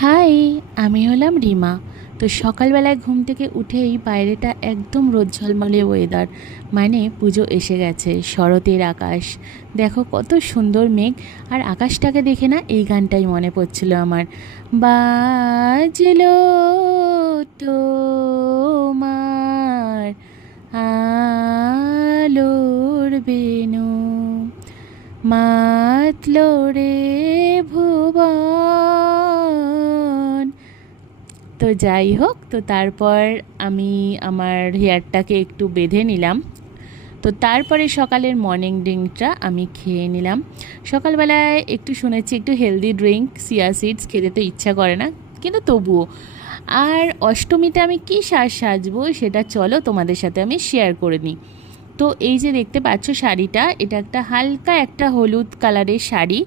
High, আমি হলাম রিমা। তো সকালবেলায় ঘুম থেকে উঠেই বাইরেটা একদম রোদ ঝলমলে ওয়েদার, মানে পুজো এসে গেছে। শরতের আকাশ দেখো কত সুন্দর মেঘ। আর আকাশটাকে দেখে না এই গানটাই মনে পড়ছিল আমার। বাজলো তোমার আলোর বেনু, মাতলো রে ভুবন। তো যাই হোক, তো তারপর আমি আমার হেয়ারটাকে একটু বেঁধে নিলাম। তো তারপরে সকালের মর্নিং ড্রিঙ্কটা আমি খেয়ে নিলাম। সকালবেলায় একটু শুনেছি একটু হেলদি ড্রিঙ্ক, সিয়া সিডস খেতে তো ইচ্ছা করে না, কিন্তু তবুও। আর অষ্টমীতে আমি কী সাজবো সেটা চলো তোমাদের সাথে আমি শেয়ার করে নিই। তো এই যে দেখতে পাচ্ছ শাড়িটা, এটা একটা হালকা একটা হলুদ কালারের শাড়ি,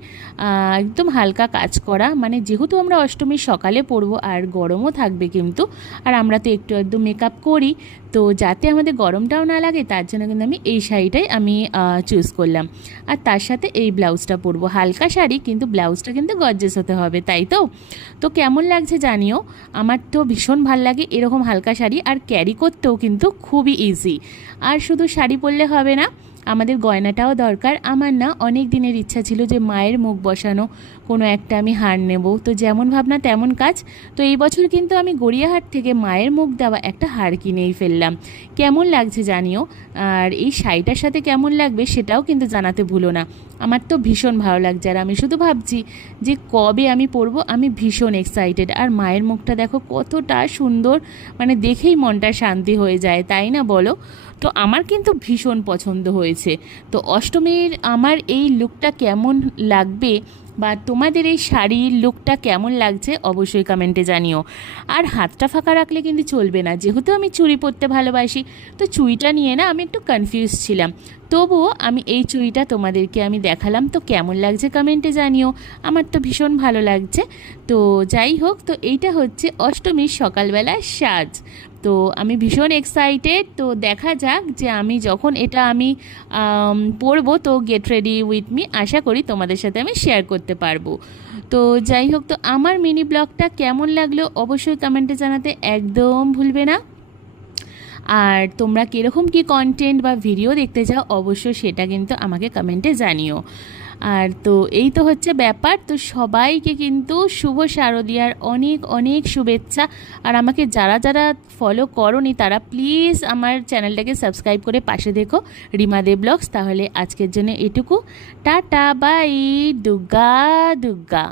একদম হালকা কাজ করা। মানে যেহেতু আমরা অষ্টমীর সকালে পরবো আর গরমও থাকবে কিন্তু, আর আমরা তো একটু একদম মেকআপ করি, তো যাতে আমাদের গরমটাও না লাগে তার জন্য কিন্তু আমি এই শাড়িটাই আমি চুজ করলাম। আর তার সাথে এই ব্লাউজটা পরবো, হালকা শাড়ি কিন্তু ব্লাউজটা কিন্তু গর্জেস হতে হবে, তাই তো? তো কেমন লাগছে জানিও। আমার তো ভীষণ ভাল লাগে এরকম হালকা শাড়ি, আর ক্যারি করতেও কিন্তু খুবই ইজি। আর শুধু শাড়ি পরলে হবে না, আমাদের গয়নাটাও দরকার। আমার না অনেক দিনের ইচ্ছা ছিল যে মায়ের মুখ বসানো কোনো একটা আমি হার নেব, তো যেমন ভাবনা তেমন কাজ। তো এই বছর কিন্তু আমি গড়িয়াহাট থেকে মায়ের মুখ দেওয়া একটা হার কিনেই ফেললাম। কেমন লাগছে জানিও, আর এই শাড়িটার সাথে কেমন লাগবে সেটাও কিন্তু জানাতে ভুলো না। আমার তো ভীষণ ভালো লাগছে, আর আমি শুধু ভাবছি যে কবে আমি পরবো। আমি ভীষণ এক্সাইটেড। আর মায়ের মুখটা দেখো কতটা সুন্দর, মানে দেখেই মনটা শান্তি হয়ে যায়, তাই না বলো? তো আমার কিন্তু ভীষণ পছন্দ হয়েছে। তো অষ্টমীর আমার এই লুকটা কেমন লাগবে, বা তোমাদের এই শাড়ির লুকটা কেমন লাগছে অবশ্যই কমেন্টে জানিও। আর হাতটা ফাঁকা রাখলে কিন্তু চলবে না, যেহেতু আমি চুড়ি পরতে ভালোবাসি, তো চুড়িটা নিয়ে না আমি একটু কনফিউজ ছিলাম। তবুও আমি এই চুড়িটা তোমাদেরকে আমি দেখালাম, তো কেমন লাগছে কমেন্টে জানিও। আমার তো ভীষণ ভালো লাগছে। তো যাই হোক, তো এইটা হচ্ছে অষ্টমীর সকালবেলার সাজ। তো আমি ভীষণ এক্সাইটেড। তো দেখা যাক যে আমি যখন এটা আমি পরবো, তো গেট রেডি উইথ মি, আশা করি তোমাদের সাথে আমি শেয়ার করতে পারবো। তো যাই হোক, তো আমার মিনি ব্লগটা কেমন লাগলো অবশ্যই কমেন্টে জানাতে একদম ভুলবে না। আর তোমরা কীরকম কী কন্টেন্ট বা ভিডিও দেখতে চাও অবশ্যই সেটা কিন্তু আমাকে কমেন্টে জানিও। আর তো এই তো হচ্ছে ব্যাপার। তো সবাইকে কিন্তু শুভ শারদীয়ার অনেক অনেক শুভেচ্ছা। আর আমাকে যারা যারা ফলো করোনি তারা প্লিজ আমার চ্যানেলটাকে সাবস্ক্রাইব করে পাশে দেখো, রিমা দে ব্লগস। তাহলে আজকের জন্য এটুকু, টাটা বাই, দুগ্গা দুগ্গা।